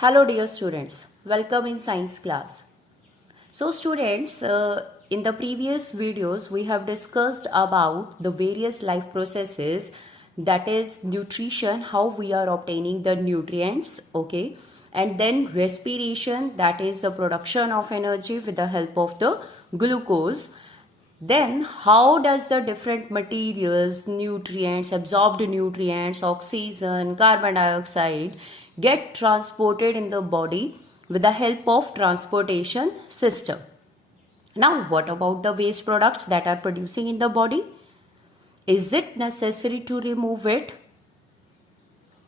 Hello dear students, welcome in science class. So students, in the previous videos we have discussed about the various life processes, that is nutrition, how we are obtaining the nutrients, okay, and then respiration, that is the production of energy with the help of the glucose. Then how does the different materials, nutrients, absorbed nutrients, oxygen, carbon dioxide get transported in the body with the help of transportation system. Now what about the waste products that are producing in the body? Is it necessary to remove it?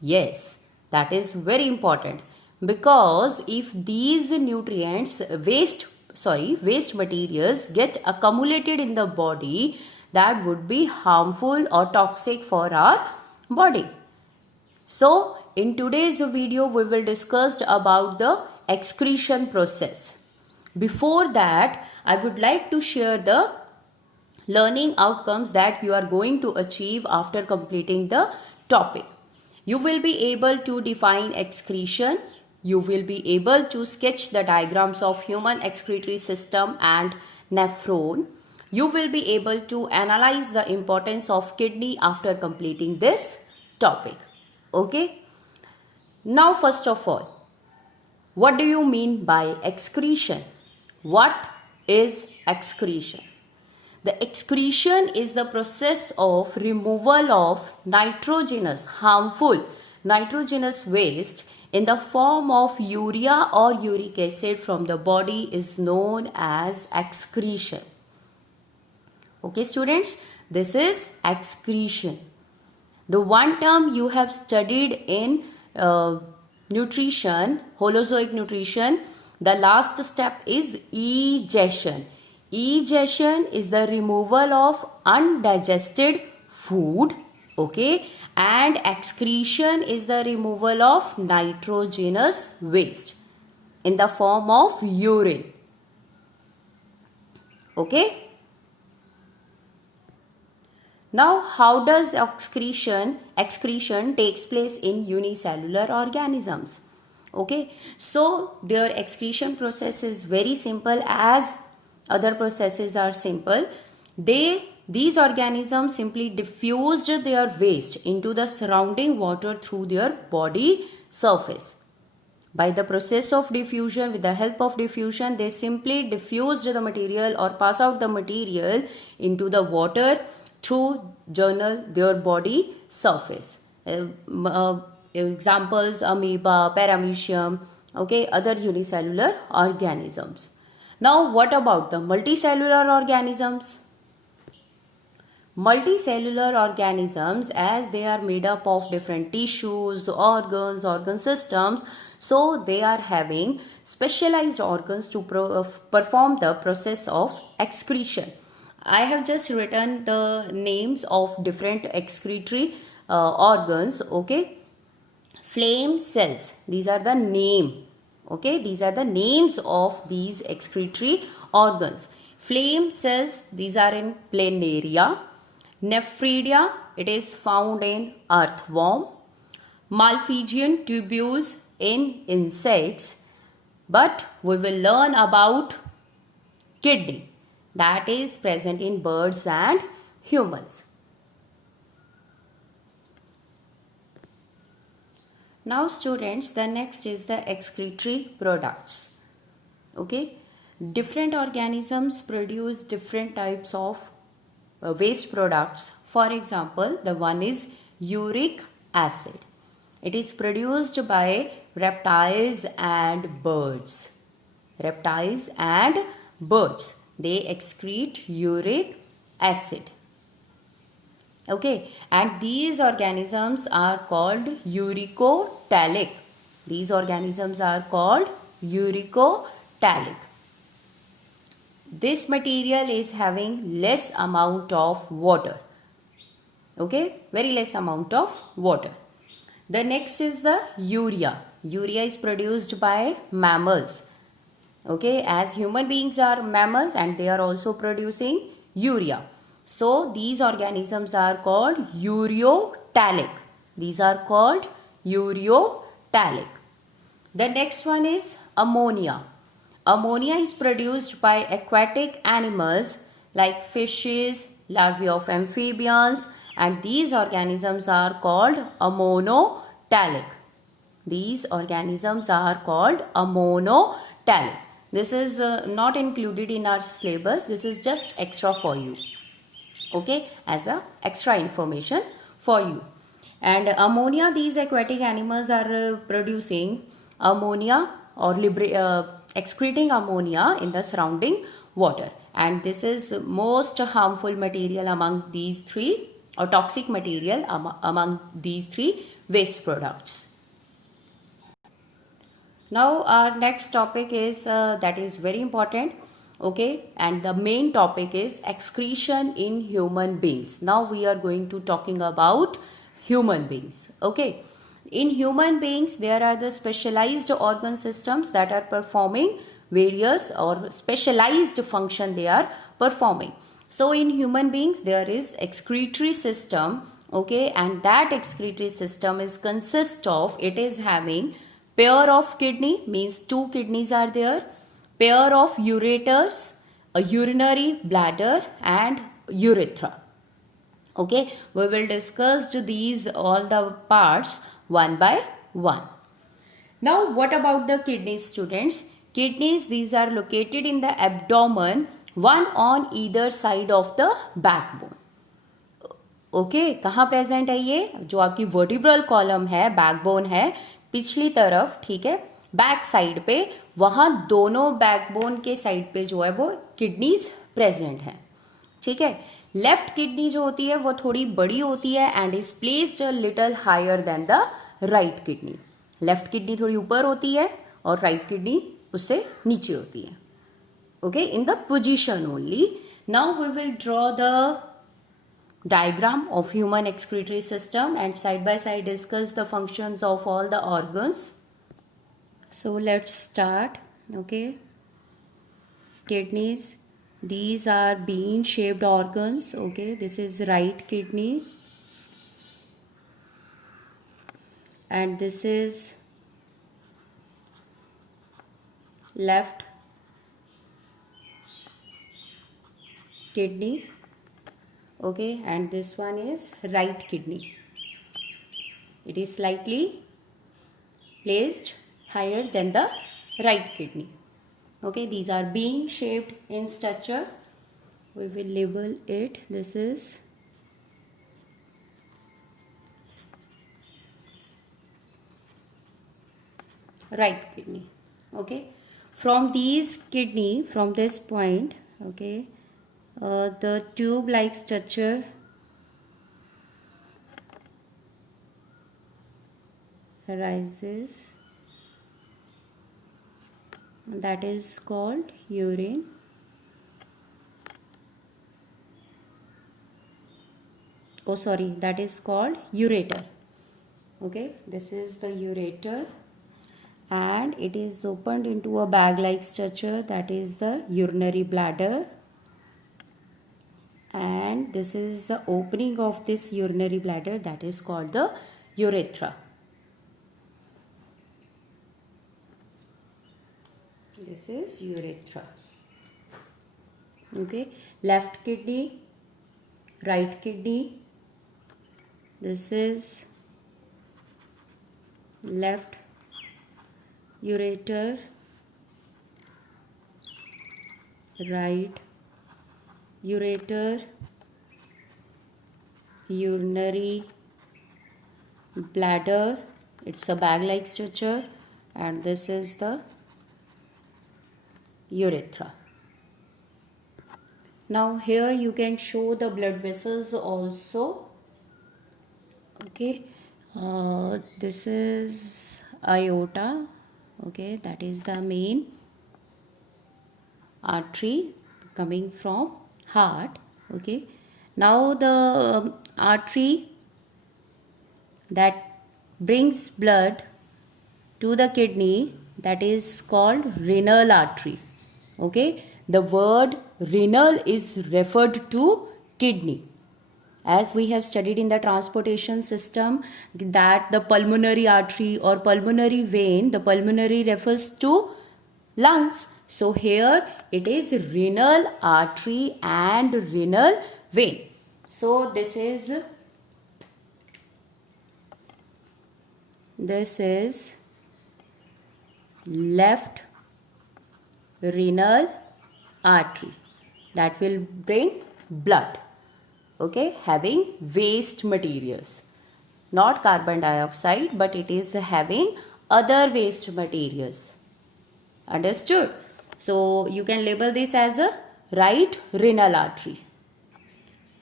Yes, that is very important, because if these nutrients waste materials get accumulated in the body, that would be harmful or toxic for our body. So in today's video we will discuss about the excretion process. Before that, I would like to share the learning outcomes that you are going to achieve after completing the topic. You will be able to define excretion. You will be able to sketch the diagrams of human excretory system and nephron. You will be able to analyze the importance of kidney after completing this topic. Okay. Now first of all, what do you mean by excretion? What is excretion? The excretion is the process of removal of harmful nitrogenous waste in the form of urea or uric acid from the body is known as excretion. Okay students, this is excretion. The one term you have studied in nutrition, Holozoic nutrition, the last step is egestion. Egestion is the removal of undigested food, okay, and excretion is the removal of nitrogenous waste in the form of urine, okay. Now, how does excretion takes place in unicellular organisms? Okay, so their excretion process is very simple, as other processes are simple. These organisms simply diffused their waste into the surrounding water through their body surface. By the process of diffusion, with the help of diffusion, they simply diffused the material or pass out the material into the water through their body surface. Examples: amoeba, paramecium, okay, other unicellular organisms. Now what about the multicellular organisms? Multicellular organisms, as they are made up of different tissues, organs, organ systems, so they are having specialized organs to perform the process of excretion. I have just written the names of different excretory organs, okay. Flame cells, these are the name, okay, these are the names of these excretory organs. Flame cells, these are in planaria. Nephridia, it is found in earthworm. Malpighian tubules in insects. But we will learn about kidney, that is present in birds and humans. Now students, the next is the excretory products. Okay, different organisms produce different types of waste products. For example, the one is uric acid. It is produced by reptiles and birds. Reptiles and birds, they excrete uric acid, okay, and these organisms are called uricotalic. These organisms are called uricotalic. This material is having less amount of water, okay, very less amount of water. The next is the urea. Urea is produced by mammals, okay, as human beings are mammals and they are also producing urea. So these organisms are called ureotalic. These are called ureotalic. The next one is ammonia. Ammonia is produced by aquatic animals like fishes, larvae of amphibians, and these organisms are called ammonotalic. These organisms are called ammonotalic. This is not included in our syllabus. This is just extra for you. Okay, as a extra information for you. And ammonia, these aquatic animals are producing ammonia or excreting ammonia in the surrounding water, and this is most harmful material among these three, or toxic material among these three waste products. Now our next topic is that is very important. Okay, and the main topic is excretion in human beings. Now we are going to talking about human beings. Okay, in human beings there are the specialized organ systems that are performing various or specialized function they are performing. So in human beings there is excretory system. Okay, and that excretory system is consist of, it is having pair of kidney, means two kidneys are there, pair of ureters, a urinary bladder, and urethra. Okay, we will discuss these all the parts one by one. Now what about the kidneys, students? Kidneys, these are located in the abdomen, one on either side of the backbone. Okay, कहाँ present है ये? जो आपकी vertebral column है, backbone है, पिछली तरफ, ठीक है, बैक साइड पे, वहां दोनों बैकबोन के साइड पे जो है वो किडनीज प्रेजेंट है. ठीक है, लेफ्ट किडनी जो होती है वो थोड़ी बड़ी होती है and is placed a little higher than the right kidney. Left kidney थोड़ी ऊपर होती है और राइट किडनी उससे नीचे होती है. Okay, in the position only. Now we will draw the diagram of human excretory system and side by side discuss the functions of all the organs. So let's start. Okay, kidneys, these are bean shaped organs. Okay, this is right kidney and this is left kidney. Okay, and this one is right kidney. It is slightly placed higher than the right kidney. Okay, these are bean shaped in stature. We will label it. This is right kidney. Okay, from these kidney, from this point, okay, the tube like structure arises, that is called urine. Oh sorry, that is called ureter. Okay, this is the ureter and it is opened into a bag like structure, that is the urinary bladder. And this is the opening of this urinary bladder, that is called the urethra. This is urethra. Okay, left kidney, right kidney. This is left ureter, right ureter, urinary bladder, it's a bag like structure, and this is the urethra. Now here you can show the blood vessels also. Okay, this is aorta. Okay, that is the main artery coming from heart. Okay, now the artery that brings blood to the kidney, that is called renal artery. Okay, the word renal is referred to kidney. as we have studied in the transportation system, that the pulmonary artery or pulmonary vein, the pulmonary refers to lungs. So here it is renal artery and renal vein. So this is left renal artery that will bring blood, okay, having waste materials, not carbon dioxide, but it is having other waste materials. Understood? So you can label this as a right renal artery.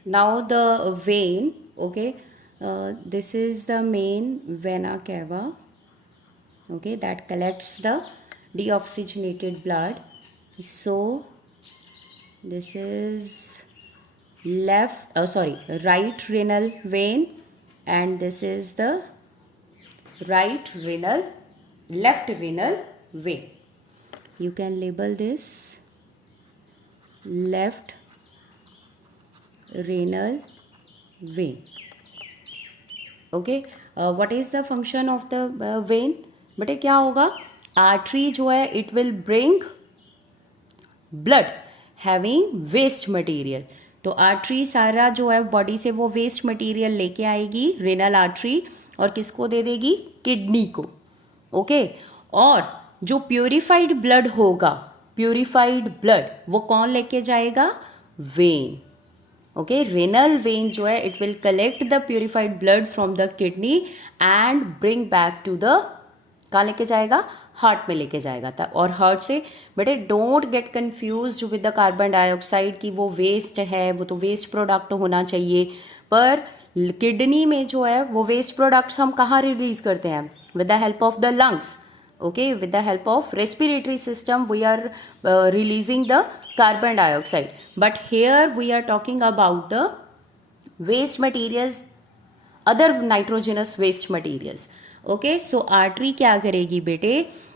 Now the vein, okay, this is the main vena cava, okay, that collects the deoxygenated blood. So this is right renal vein, and this is the left renal vein. You can label this left renal vein. Okay, what is the function of the vein? बेटे क्या होगा, artery जो है it will bring blood having waste material. तो artery सारा जो है body से वो वेस्ट मटेरियल लेके आएगी रेनल आर्टरी, और किसको दे देगी, किडनी को. ओके, और जो प्योरीफाइड ब्लड होगा, प्योरीफाइड ब्लड वो कौन लेके जाएगा, वेन. ओके, रेनल वेन जो है it will collect the purified blood from the kidney and bring back to the, कहाँ लेके जाएगा, हार्ट में लेके जाएगा था. और हार्ट से बेटे don't get confuse with the carbon dioxide कि वो वेस्ट है, वो तो वेस्ट प्रोडक्ट होना चाहिए. पर किडनी में जो है वो वेस्ट प्रोडक्ट्स हम कहाँ रिलीज करते हैं, with the help of the lungs. Okay, with the help of respiratory system we are releasing the carbon dioxide. But here we are talking about the waste materials, other nitrogenous waste materials. Okay, so artery क्या करेगी बेटे,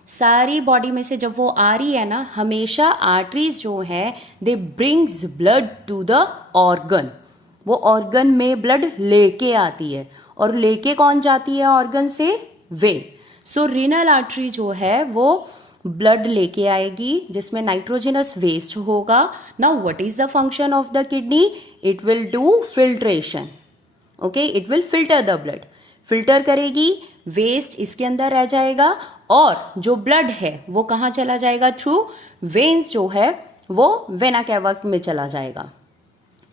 सारी body में से जब वो आ रही है ना, हमेशा आर्टरीज जो है they brings blood to the organ. वो ऑर्गन में ब्लड लेके आती है, और लेके कौन जाती है ऑर्गन से, वेन. सो रीनल आर्टरी जो है वो ब्लड लेके आएगी जिसमें नाइट्रोजनस वेस्ट होगा. Now what is the function of the kidney, it will do filtration. Okay, it will filter the blood, filter करेगी, वेस्ट इसके अंदर रह जाएगा, और जो ब्लड है वो कहाँ चला जाएगा, थ्रू वेन्स जो है वो वेना कैवा में चला जाएगा.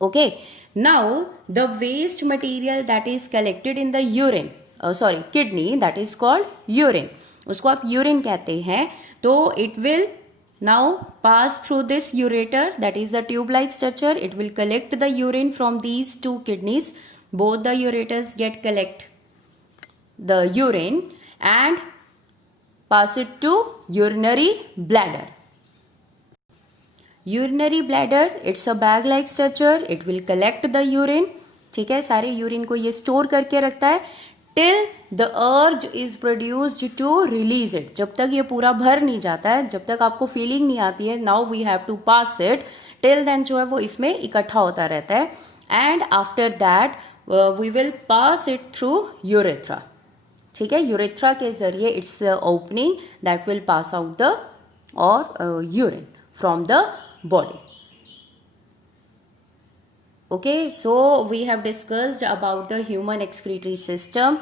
Okay, now the waste material that is collected in the urine, kidney, that is called urine. उसको आप यूरिन कहते हैं. तो it will now pass through this ureter, that is the tube like structure. It will collect the urine from these two kidneys. Both the ureters get collect the urine and pass it to urinary bladder. Urinary bladder, it's a bag like structure. It will collect the urine. ठीक है, सारे urine को ये store करके रखता है till the urge is produced to release it. जब तक ये पूरा भर नहीं जाता है, जब तक आपको फीलिंग नहीं आती है now we have to pass it, till then जो है वो इसमें इकट्ठा होता रहता है. and after that we will pass it through urethra. ठीक है, यूरेथ्रा के जरिए its opening that will pass out the और urine from the body. Okay, so we have discussed about the human excretory system.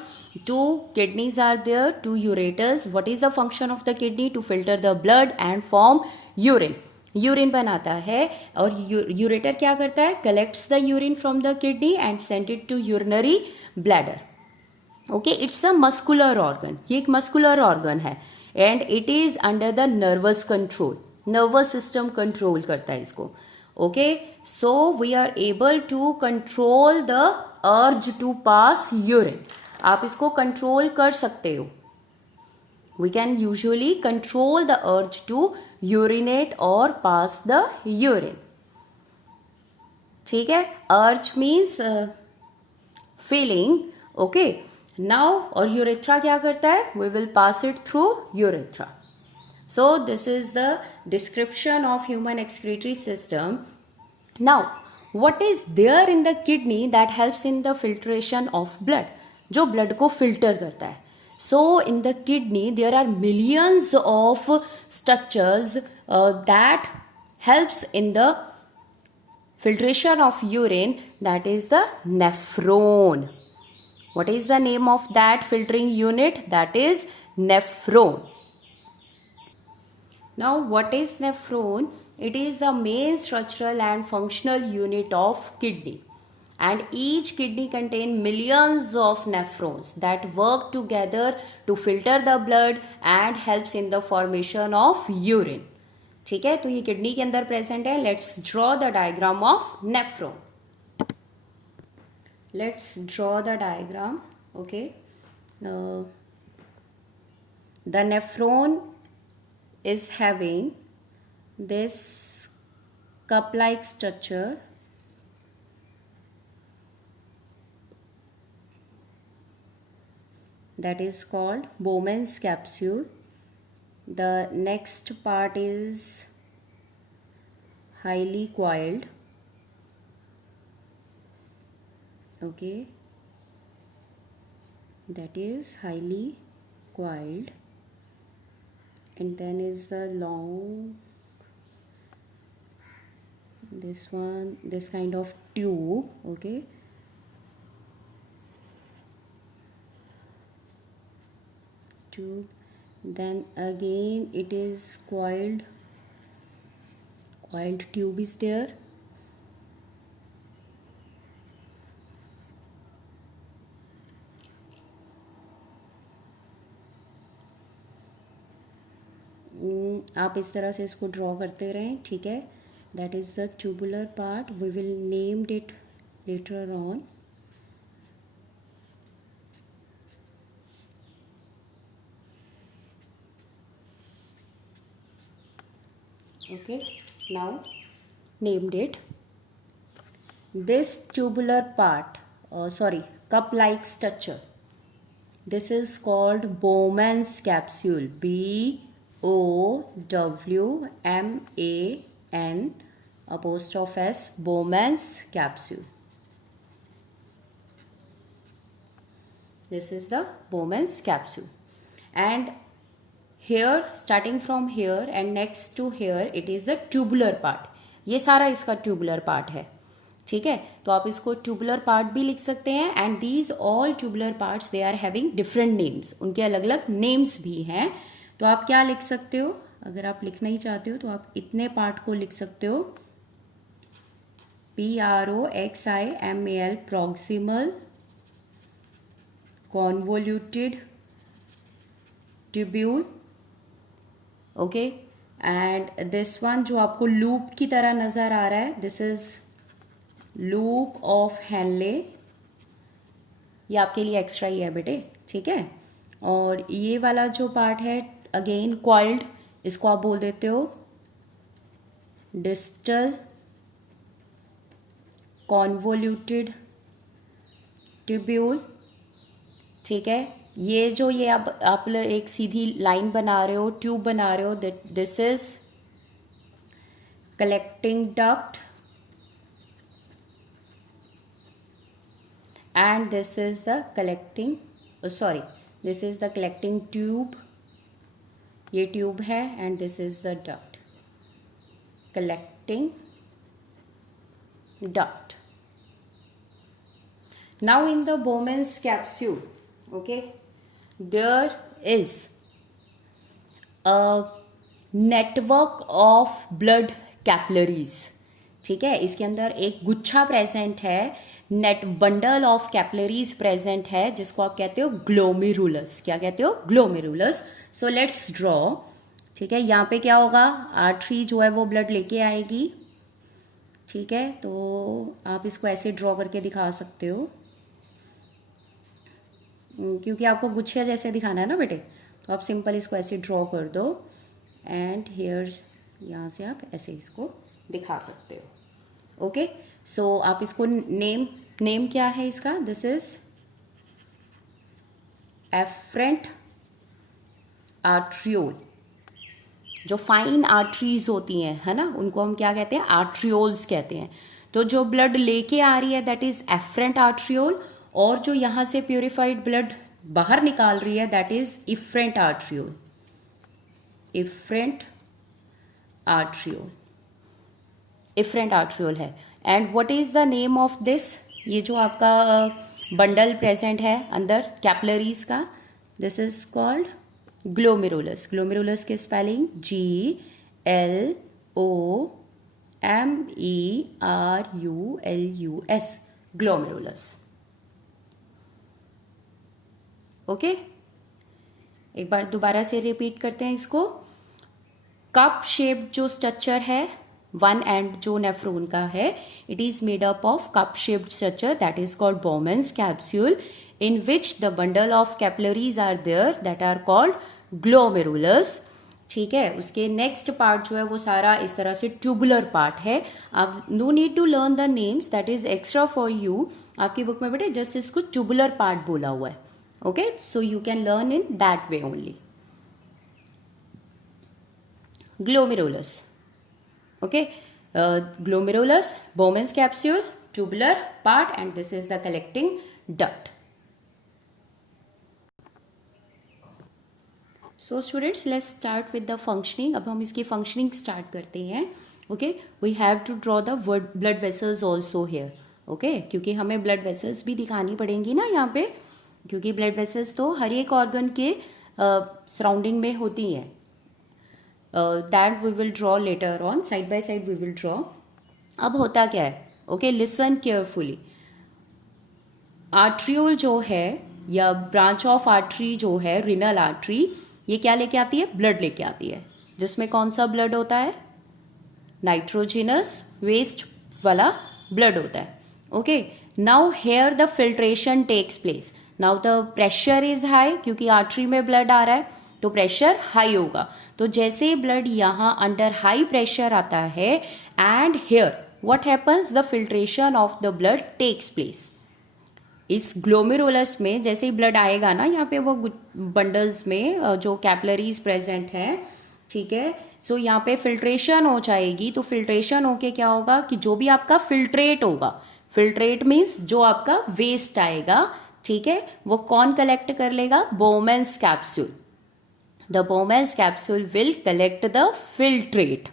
2 kidneys are there, 2 ureters. what is the function of the kidney? to filter the blood and form urine. Urine बनाता है, और ureter क्या करता है, collects the urine from the kidney and send it to urinary bladder. Okay, it's a muscular organ, ये एक muscular organ है, and it is under the nervous control. Nervous system control करता है इसको. Okay, so we are able to control the urge to pass urine. आप इसको control कर सकते हो. We can usually control the urge to urinate और pass the urine. ठीक है, urge means feeling. Okay, now और यूरेथ्रा क्या करता है, we will pass it through urethra. So this is the description of human excretory system. Now what is there in the kidney that helps in the filtration of blood, जो blood को filter करता है. So in the kidney there are millions of structures that helps in the filtration of urine, that is the nephron. What is the name of that filtering unit? That is nephron. Now what is nephron? It is the main structural and functional unit of kidney, and each kidney contains millions of nephrons that work together to filter the blood and helps in the formation of urine. ठीक है, तो ये kidney के अंदर present है. Let's draw the diagram of nephron. Let's draw the diagram. Okay, the nephron is having this cup-like structure, that is called Bowman's capsule. The next part is highly coiled. Okay, that is highly coiled, and then is the long, this one, this kind of tube. Okay, tube, then again it is coiled tube is there. आप इस तरह से इसको draw करते रहें. ठीक है, that is the tubular part. We will named it later on. Okay, now named it. This tubular part, cup like structure, this is called Bowman's capsule. BOWMAN'(S), Bowman's capsule. This is the Bowman's capsule, and here, starting from here and next to here, it is the tubular part. ये सारा इसका tubular part है. ठीक है, तो आप इसको tubular part भी लिख सकते हैं. and these all tubular parts they are having different names. उनके अलग अलग names भी हैं. तो आप क्या लिख सकते हो? अगर आप लिखना ही चाहते हो तो आप इतने पार्ट को लिख सकते हो. PROXIMAL, proximal convoluted tubule. Okay, and this one जो आपको लूप की तरह नज़र आ रहा है, this is loop of Henle. ये आपके लिए एक्स्ट्रा ही है बेटे. ठीक है, और ये वाला जो पार्ट है अगेन कॉइल्ड, इसको आप बोल देते हो डिस्टल कॉन्वोल्यूटेड ट्यूब्यूल. ठीक है, ये जो ये आप एक सीधी लाइन बना रहे हो, ट्यूब बना रहे हो, this is collecting duct, and this is the collecting tube. ये ट्यूब है and this is the duct, collecting duct. Now in the Bowman's capsule, okay, there is a network of blood capillaries. ठीक है, इसके अंदर एक गुच्छा present है, net bundle of capillaries present है, जिसको आप कहते हो ग्लोमेरुलस. क्या कहते हो? ग्लोमेरुलस. So let's draw. ठीक है, यहाँ पे क्या होगा? आर्टरी जो है वो ब्लड लेके आएगी. ठीक है, तो आप इसको ऐसे ड्रॉ करके दिखा सकते हो, क्योंकि आपको गुच्छे जैसे दिखाना है ना बेटे, तो आप सिंपल इसको ऐसे ड्रॉ कर दो एंड हेयर यहाँ से आप ऐसे इसको दिखा सकते हो. ओके, सो आप इसको नेम क्या है इसका? This is efferent arteriole. जो फाइन आर्टरीज होती हैं, है ना, उनको हम क्या कहते हैं? आर्ट्रियोल्स कहते हैं. तो जो ब्लड लेके आ रही है दैट इज एफरेंट आर्ट्रियोल, और जो यहाँ से प्योरीफाइड ब्लड बाहर निकाल रही है that is efferent arteriole, efferent arteriole, efferent arteriole है। And what is the name of this, ये जो आपका बंडल प्रेजेंट है अंदर कैपिलरीज का, this is called glomerulus. Glomerulus की स्पेलिंग GLOMERULUS, ग्लोमेरुलस। ओके, एक बार दोबारा से रिपीट करते हैं इसको। कप शेप्ड जो स्ट्रक्चर है वन एंड जो नेफ्रॉन का है, it is made up of cup shaped structure that is called Bowman's capsule, in which the bundle of capillaries are there that are called glomerulus। ठीक है, उसके next part जो है वो सारा इस तरह से ट्यूबुलर पार्ट है। आप no need to learn the names, that is extra for you. आपकी बुक में बेटे जस्ट इसको ट्यूबुलर पार्ट बोला हुआ है। Okay, so you can learn in that way only. Glomerulus, okay, glomerulus, Bowman's capsule, tubular part, and this is the collecting duct. So students, let's start with the functioning. अब हम इसकी functioning start करते हैं। Okay, we have to draw the blood vessels also here. Okay, क्योंकि हमें blood vessels भी दिखानी पड़ेंगी ना यहाँ पे, क्योंकि blood vessels तो हर एक organ के surrounding में होती हैं। That we will draw later on, side by side we will draw. अब होता क्या है, ओके, लिसन केयरफुली। आर्ट्रियोल जो है या ब्रांच ऑफ आर्टरी जो है, रिनल आर्टरी, ये क्या लेके आती है, ब्लड लेके आती है, जिसमें कौन सा ब्लड होता है, नाइट्रोजिनस वेस्ट वाला ब्लड होता है। Okay, now here the filtration takes place. Now the pressure is high, क्योंकि आर्टरी में ब्लड आ रहा है तो प्रेशर हाई होगा। तो जैसे ब्लड यहाँ अंडर हाई प्रेशर आता है, and here what happens, the filtration of the blood takes place. इस ग्लोमेरुलस में जैसे ही ब्लड आएगा ना, यहाँ पे वो बंडल्स में जो कैपिलरीज प्रेजेंट हैं, ठीक है, सो यहाँ पे फिल्ट्रेशन हो जाएगी। तो फिल्ट्रेशन होके क्या होगा कि जो भी आपका फिल्ट्रेट होगा, फिल्ट्रेट मीन्स जो आपका वेस्ट आएगा, ठीक है, वो कौन कलेक्ट कर लेगा, Bowman's capsule। The Bowman's capsule will collect the filtrate।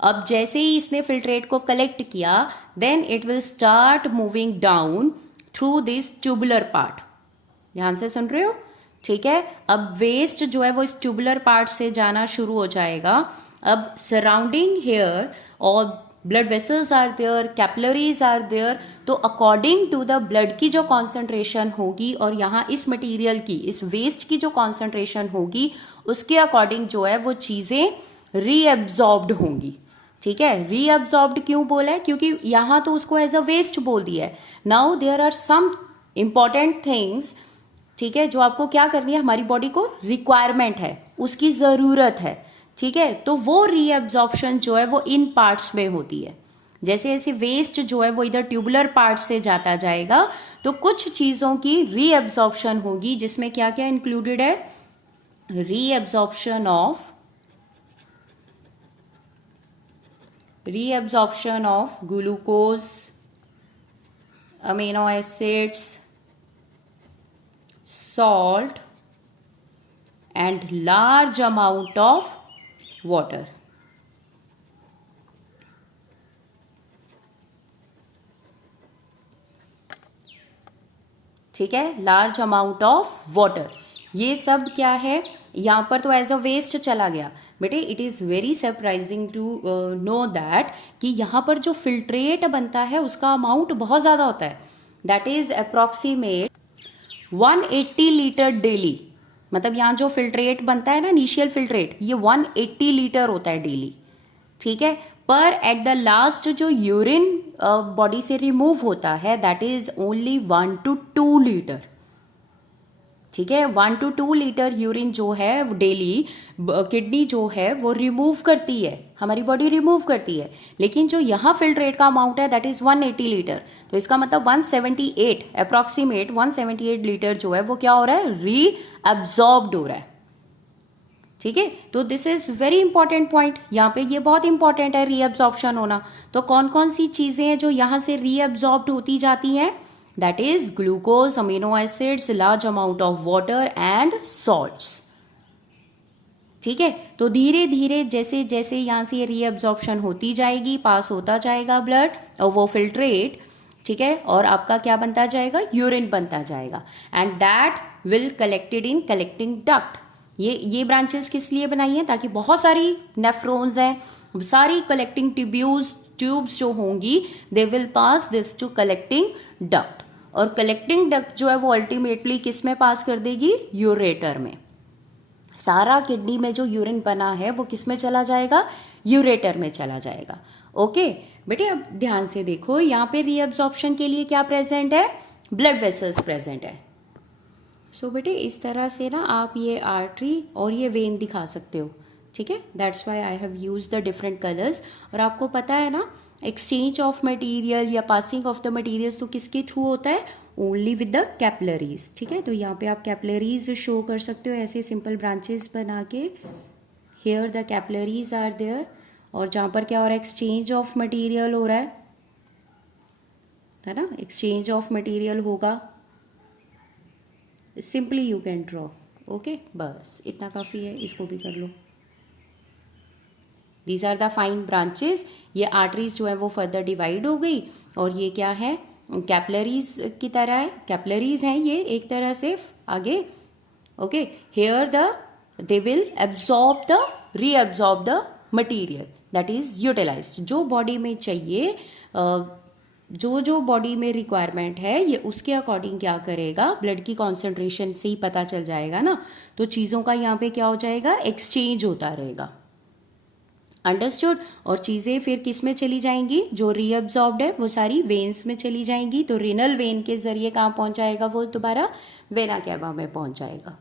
अब जैसे ही इसने फिल्ट्रेट को कलेक्ट किया, then it will start moving down through this tubular part। ध्यान से सुन रहे हो, ठीक है। अब वेस्ट जो है वो इस ट्यूबुलर पार्ट से जाना शुरू हो जाएगा। अब सराउंडिंग हेयर और blood vessels are there, capillaries are there, तो अकॉर्डिंग टू द ब्लड की जो कॉन्सेंट्रेशन होगी और यहाँ इस मटेरियल की, इस वेस्ट की जो कॉन्सेंट्रेशन होगी, उसके अकॉर्डिंग जो है वो चीज़ें रीएब्जॉर्ब्ड होंगी। ठीक है, रीएब्जॉर्ब्ड क्यों बोला है, क्योंकि यहाँ तो उसको एज अ वेस्ट बोल दिया है। Now there are some important things, ठीक है, जो आपको क्या करनी है, हमारी बॉडी को रिक्वायरमेंट है, उसकी ज़रूरत है, ठीक है, तो वो रीएब्जॉर्प्शन जो है वो इन पार्ट्स में होती है। जैसे जैसे वेस्ट जो है वो इधर ट्यूबुलर पार्ट से जाता जाएगा, तो कुछ चीज़ों की रीएब्जॉर्प्शन होगी, जिसमें क्या क्या इंक्लूडेड है, reabsorption of glucose, amino acids, salt and large amount of water। ठीक है, लार्ज अमाउंट ऑफ वाटर, ये सब क्या है, यहाँ पर तो एज अ वेस्ट चला गया बेटे। It is very surprising to know that कि यहाँ पर जो फिल्ट्रेट बनता है उसका अमाउंट बहुत ज़्यादा होता है, that is approximate 180 litre daily. मतलब यहाँ जो फिल्ट्रेट बनता है ना, इनिशियल फिल्ट्रेट, ये 180 लीटर होता है डेली। ठीक है, पर एट द लास्ट जो यूरिन बॉडी से रिमूव होता है, that is only 1 to 2 litre. ठीक है, 1 to 2 लीटर यूरिन जो है डेली किडनी जो है वो रिमूव करती है, हमारी बॉडी रिमूव करती है। लेकिन जो यहाँ फिल्ट्रेट का अमाउंट है दैट इज 180 लीटर। तो इसका मतलब 178 अप्रॉक्सीमेट 178 लीटर जो है वो क्या हो रहा है, री एब्जॉर्ब्ड हो रहा है। ठीक है, तो this is very important point, यहाँ पे ये बहुत इंपॉर्टेंट है रीअब्जॉर्प्शन होना। तो कौन कौन सी चीजें हैं जो यहाँ से रीअब्जॉर्ब्ड होती जाती हैं? That is glucose, amino acids, large amount of water and salts. ठीक है, तो धीरे धीरे जैसे जैसे यहाँ से रीअब्जॉर्प्शन होती जाएगी, पास होता जाएगा ब्लड और वो फिल्ट्रेट, ठीक है, और आपका क्या बनता जाएगा? यूरिन बनता जाएगा। And that will collected in collecting duct. ये ब्रांचेस किस लिए बनाई हैं? ताकि बहुत सारी नेफ्रॉन्स हैं, सारी कलेक्टिंग ट्यूब्स जो होंगी, they will pass this to collecting duct. और कलेक्टिंग डक्ट जो है वो अल्टीमेटली किस में पास कर देगी? यूरेटर में। सारा किडनी में जो यूरिन बना है वो किस में चला जाएगा? यूरेटर में चला जाएगा। ओके बेटे, अब ध्यान से देखो, यहाँ पे रीअब्जॉर्प्शन के लिए क्या प्रेजेंट है? ब्लड वेसल्स प्रेजेंट है। सो बेटे इस तरह से ना आप ये आर्टरी और ये वेन दिखा सकते हो, ठीक है, that's why I have use the different colours. और आपको पता है ना, एक्सचेंज ऑफ मटेरियल या पासिंग ऑफ द मटेरियल्स तो किसके थ्रू होता है? Only with the capillaries. ठीक है, तो यहाँ पे आप कैपिलरीज शो कर सकते हो ऐसे सिंपल ब्रांचेस बना के। Here the capillaries are there, और जहाँ पर क्या हो रहा है? एक्सचेंज ऑफ मटेरियल हो रहा है ना, एक्सचेंज ऑफ मटेरियल होगा। Simply you can draw. Okay, बस इतना काफ़ी है, इसको भी कर लो। These are the fine branches. ये आर्टरीज जो है वो फर्दर डिवाइड हो गई, और ये क्या है? कैपिलरीज की तरह है, कैपिलरीज हैं ये एक तरह से आगे। Okay, here they will absorb the reabsorb the material that is utilised. जो बॉडी में चाहिए, जो बॉडी में रिक्वायरमेंट है, ये उसके अकॉर्डिंग क्या करेगा? ब्लड की कॉन्सेंट्रेशन से ही पता चल जाएगा ना, तो चीज़ों का यहाँ पे क्या हो जाएगा? एक्सचेंज होता रहेगा। अंडरस्टूड? और चीज़ें फिर किस में चली जाएंगी? जो रीअब्जॉर्ब्ड है वो सारी वेन्स में चली जाएंगी। तो रेनल वेन के जरिए कहाँ पहुँच जाएगा? वो दोबारा वेना कैवा में पहुँच जाएगा।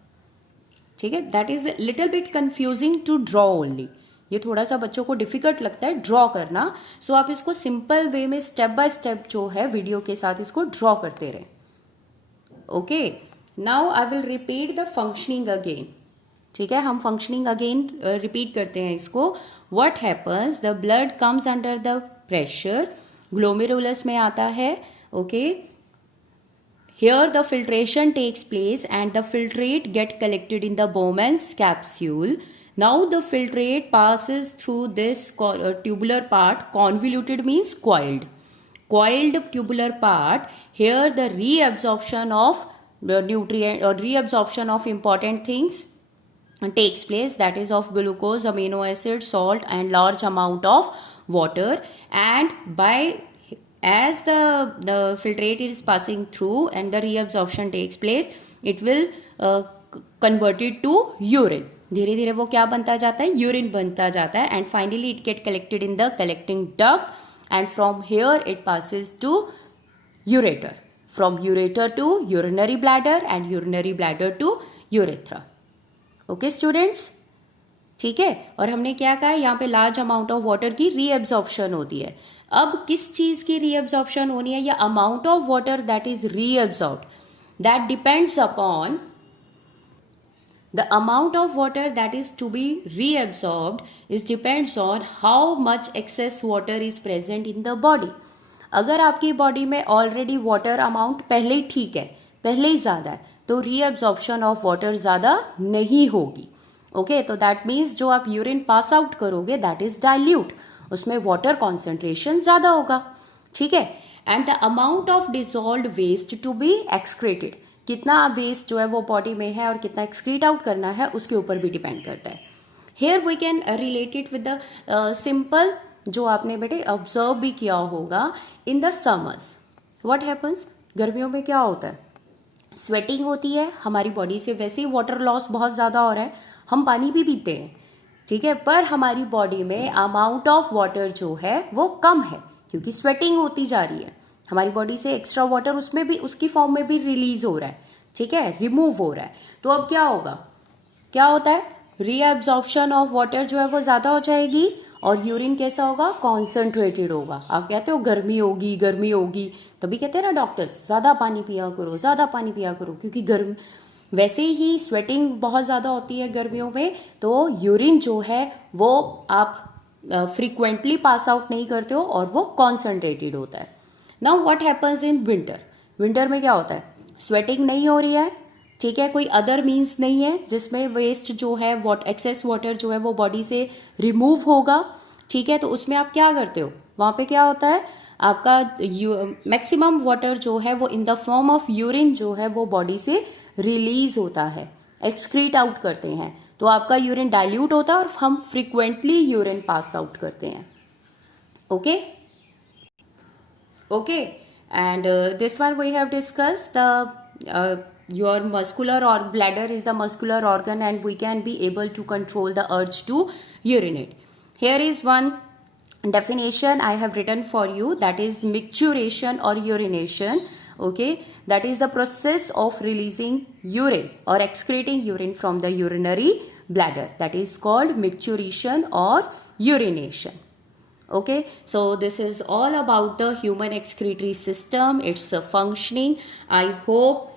ठीक है, that is little bit confusing to draw only. ये थोड़ा सा बच्चों को डिफिकल्ट लगता है ड्रॉ करना, सो आप इसको सिंपल वे में स्टेप बाय स्टेप जो है वीडियो के साथ इसको ड्रॉ करते रहें। Okay, now I will repeat the functioning again. ठीक है, हम फंक्शनिंग अगेन रिपीट करते हैं इसको। What happens? The blood comes under the pressure, glomerulus में आता है। Okay, here the filtration takes place and the filtrate get collected in the Bowman's capsule. Now the filtrate passes through this tubular part. Convoluted means coiled. Coiled tubular part. Here the reabsorption of the nutrient or reabsorption of important things takes place, that is of glucose, amino acid, salt and large amount of water. And by as the filtrate is passing through and the reabsorption takes place, it will convert it to urine. धीरे धीरे वो क्या बनता जाता है? Urine बनता जाता है। And finally it get collected in the collecting duct and from here it passes to ureter, from ureter to urinary bladder and urinary bladder to urethra. Okay students, ठीक है, और हमने क्या कहा? यहाँ पे लार्ज अमाउंट ऑफ वाटर की reabsorption होती है। अब किस चीज की रीअब्जॉर्प्शन होनी है? या amount of water that is reabsorbed, that depends upon the amount of water that is to be reabsorbed is depends on how much excess water is present in the body. अगर आपकी body में already water amount पहले ही ठीक है, पहले ही ज़्यादा है, तो रीअब्जॉर्प्शन ऑफ वाटर ज़्यादा नहीं होगी। ओके, तो दैट मीन्स जो आप यूरिन पास आउट करोगे दैट इज डाइल्यूट, उसमें वाटर कॉन्सेंट्रेशन ज़्यादा होगा। ठीक है, and the amount of dissolved waste to be excreted, कितना वेस्ट जो है वो बॉडी में है और कितना एक्सक्रीट आउट करना है उसके ऊपर भी डिपेंड करता है। Here we can relate it with the simple, जो आपने बेटे ऑब्जर्व भी किया होगा in the summers. What happens? गर्मियों में क्या होता है? स्वेटिंग होती है, हमारी बॉडी से वैसे ही वाटर लॉस बहुत ज़्यादा हो रहा है, हम पानी भी पीते हैं, ठीक है, पर हमारी बॉडी में अमाउंट ऑफ वाटर जो है वो कम है क्योंकि स्वेटिंग होती जा रही है। हमारी बॉडी से एक्स्ट्रा वाटर उसमें भी, उसकी फॉर्म में भी रिलीज हो रहा है, ठीक है, रिमूव हो रहा है। तो अब क्या होगा? क्या होता है? रीअब्जॉर्प्शन ऑफ वाटर जो है वो ज़्यादा हो जाएगी और यूरिन कैसा होगा? कॉन्सेंट्रेटेड होगा। आप कहते हो गर्मी होगी, गर्मी होगी, तभी कहते हैं ना डॉक्टर्स ज़्यादा पानी पिया करो, ज़्यादा पानी पिया करो, क्योंकि वैसे ही स्वेटिंग बहुत ज़्यादा होती है गर्मियों में, तो यूरिन जो है वो आप फ्रीक्वेंटली पास आउट नहीं करते हो और वो कॉन्सेंट्रेटेड होता है. Now what happens in winter. Winter में क्या होता है, स्वेटिंग नहीं हो रही है, ठीक है, कोई अदर मीन्स नहीं है जिसमें वेस्ट जो है एक्सेस वाटर जो है वो बॉडी से रिमूव होगा, ठीक है. तो उसमें आप क्या करते हो, वहाँ पे क्या होता है, आपका मैक्सिमम वाटर जो है वो in the form of urine जो है वो बॉडी से रिलीज होता है, एक्सक्रीट आउट करते हैं. तो आपका यूरिन डाइल्यूट होता है और हम फ्रिक्वेंटली यूरिन पास आउट करते हैं. Okay okay. And this one we have discuss the your muscular or bladder is the muscular organ and we can be able to control the urge to urinate. Here is one definition I have written for you, that is micturition or urination. Okay, that is the process of releasing urine or excreting urine from the urinary bladder, that is called micturition or urination. Okay, so this is all about the human excretory system, its functioning. I hope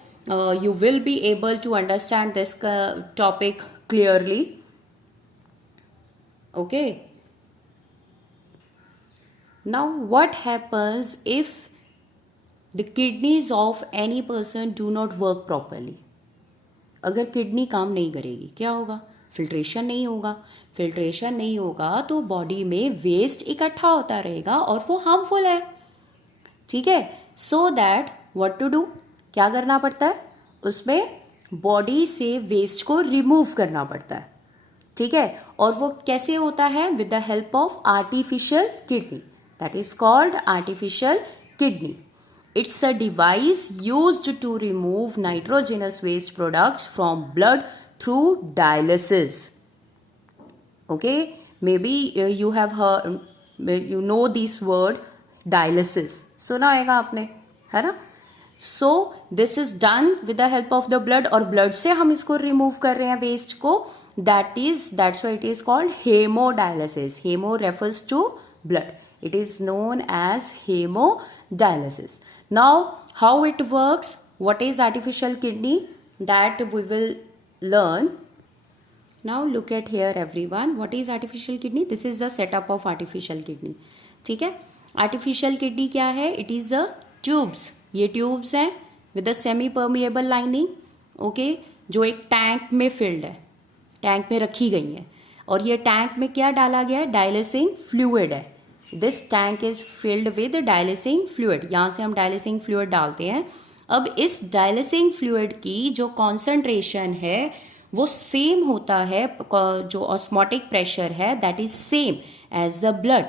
you will be able to understand this topic clearly. Okay. Now what happens if the kidneys of any person do not work properly? अगर kidney काम नहीं करेगी क्या होगा, filtration नहीं होगा. Filtration नहीं होगा तो बॉडी में वेस्ट इकट्ठा होता रहेगा और वो हार्मफुल है, ठीक है. So that what to do, क्या करना पड़ता है, उसमें बॉडी से वेस्ट को रिमूव करना पड़ता है, ठीक है. और वो कैसे होता है, with the help of artificial kidney, that is called artificial kidney. It's a device used to remove nitrogenous waste products from blood through dialysis. Okay, maybe you have you know this word dialysis, सुना होगा आपने, है ना. So this is done with the help of the blood, और blood से हम इसको remove कर रहे हैं वेस्ट को. That's why it is called hemodialysis. Haemo refers to blood, it is known as hemodialysis. Now how it works, what is artificial kidney, that we will learn. Now look at here everyone, what is artificial kidney, this is the setup of artificial kidney. ठीक है, artificial kidney क्या है, it is a tubes, ये tubes हैं with a semi permeable lining. Okay, जो एक tank में field है, टैंक में रखी गई है, और ये टैंक में क्या डाला गया है, डायलिसिंग फ्लूइड है. This tank is filled with dialysing fluid, यहाँ से हम डायलिसिंग फ्लूइड डालते हैं. अब इस डायलिसिंग फ्लूइड की जो कॉन्सेंट्रेशन है वो सेम होता है, जो ऑस्मोटिक प्रेशर है that is same as the blood,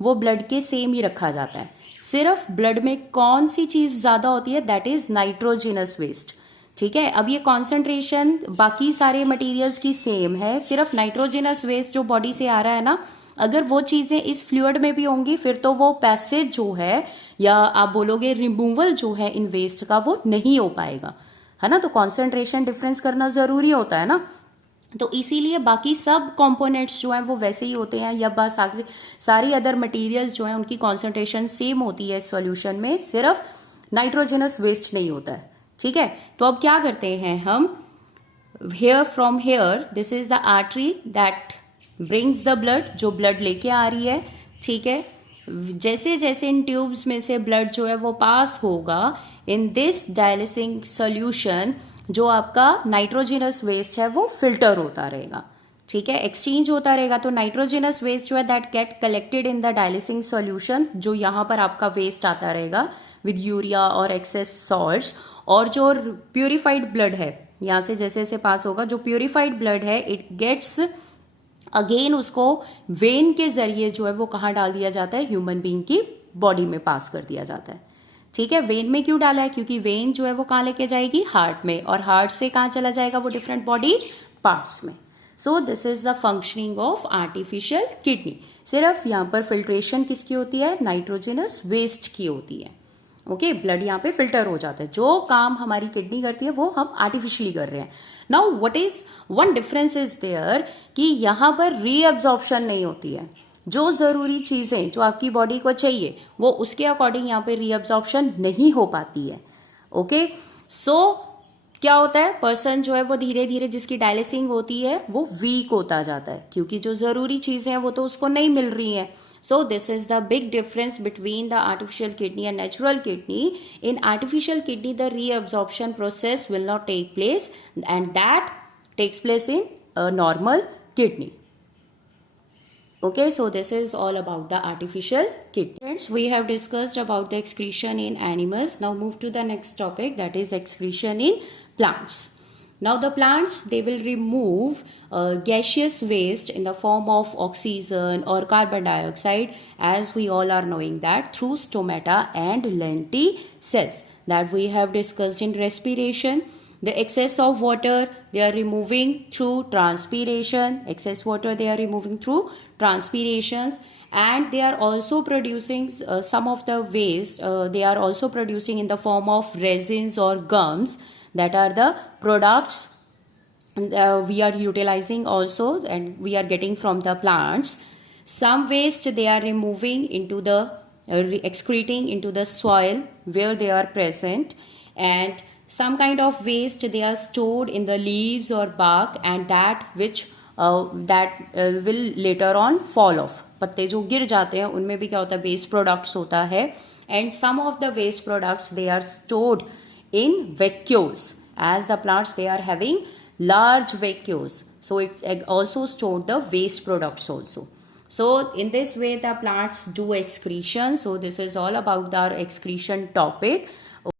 वो ब्लड के सेम ही रखा जाता है. सिर्फ ब्लड में कौन सी चीज़ ज़्यादा होती है, दैट इज नाइट्रोजिनस वेस्ट, ठीक है. अब ये कॉन्सेंट्रेशन बाकी सारे मटेरियल्स की सेम है, सिर्फ नाइट्रोजिनस वेस्ट जो बॉडी से आ रहा है ना, अगर वो चीज़ें इस फ्लूइड में भी होंगी फिर तो वो पैसेज जो है, या आप बोलोगे रिमूवल जो है इन वेस्ट का, वो नहीं हो पाएगा, है ना. तो कॉन्सेंट्रेशन डिफरेंस करना ज़रूरी होता है ना. तो इसीलिए बाकी सब कंपोनेंट्स जो हैं वो वैसे ही होते हैं, या बस सारी अदर मटेरियल्स जो हैं उनकी कॉन्सेंट्रेशन सेम होती है सॉल्यूशन में, सिर्फ नाइट्रोजनस वेस्ट नहीं होता है, ठीक है. तो अब क्या करते हैं हम, here from here, this is the artery that brings the blood, जो ब्लड लेके आ रही है, ठीक है. जैसे जैसे इन ट्यूब्स में से ब्लड जो है वो पास होगा इन दिस डायलिसिंग सोल्यूशन, जो आपका नाइट्रोजिनस वेस्ट है वो फिल्टर होता रहेगा, ठीक है, एक्सचेंज होता रहेगा. तो नाइट्रोजिनस वेस्ट जो है that get collected in the dialysing solution, जो यहाँ पर आपका वेस्ट आता रहेगा विद यूरिया और एक्सेस सॉल्ट्स. और जो प्यूरिफाइड ब्लड है यहाँ से जैसे जैसे पास होगा, जो प्यूरिफाइड ब्लड है इट गेट्स अगेन, उसको वेन के जरिए जो है वो कहाँ डाल दिया जाता है, ह्यूमन बीइंग की बॉडी में पास कर दिया जाता है, ठीक है. वेन में क्यों डाला है, क्योंकि वेन जो है वो कहाँ लेके जाएगी, हार्ट में, और हार्ट से कहाँ चला जाएगा, वो डिफरेंट बॉडी पार्ट्स में. सो this is the functioning of artificial kidney. सिर्फ यहाँ पर फिल्ट्रेशन किसकी होती है, नाइट्रोजिनस वेस्ट की होती है. ओके, ब्लड यहाँ पे फिल्टर हो जाता है, जो काम हमारी किडनी करती है वो हम आर्टिफिशियली कर रहे हैं. Now what is one difference is there, कि यहाँ पर रीअब्जॉर्प्शन नहीं होती है. जो ज़रूरी चीज़ें जो आपकी बॉडी को चाहिए वो उसके अकॉर्डिंग यहाँ पे रीअब्जॉर्प्शन नहीं हो पाती है. ओके, सो क्या होता है, पर्सन जो है वो धीरे धीरे जिसकी डायलिसिंग होती है वो वीक होता जाता है, क्योंकि जो ज़रूरी चीज़ें हैं वो तो उसको नहीं मिल रही हैं. So this is the big difference between the artificial kidney and natural kidney. In artificial kidney, the reabsorption process will not take place, and that takes place in a normal kidney. Okay, so this is all about the artificial kidney. Friends, we have discussed about the excretion in animals. Now move to the next topic, that is excretion in plants. Now the plants, they will remove gaseous waste in the form of oxygen or carbon dioxide, as we all are knowing that, through stomata and lenticels, that we have discussed in respiration. The excess of water they are removing through transpiration. Excess water they are removing through transpirations, and they are also producing some of the waste. They are also producing in the form of resins or gums, that are the products we are utilizing also, and we are getting from the plants. Some waste they are removing into the excreting into the soil where they are present, and some kind of waste they are stored in the leaves or bark, and that which will later on fall off. पत्ते जो गिर जाते हैं उनमें भी क्या होता है, वेस्ट प्रोडक्ट्स होता है. And some of the waste products they are stored in vacuoles, as the plants they are having large vacuoles, so it also stored the waste products also. So in this way the plants do excretion. So this is all about our excretion topic.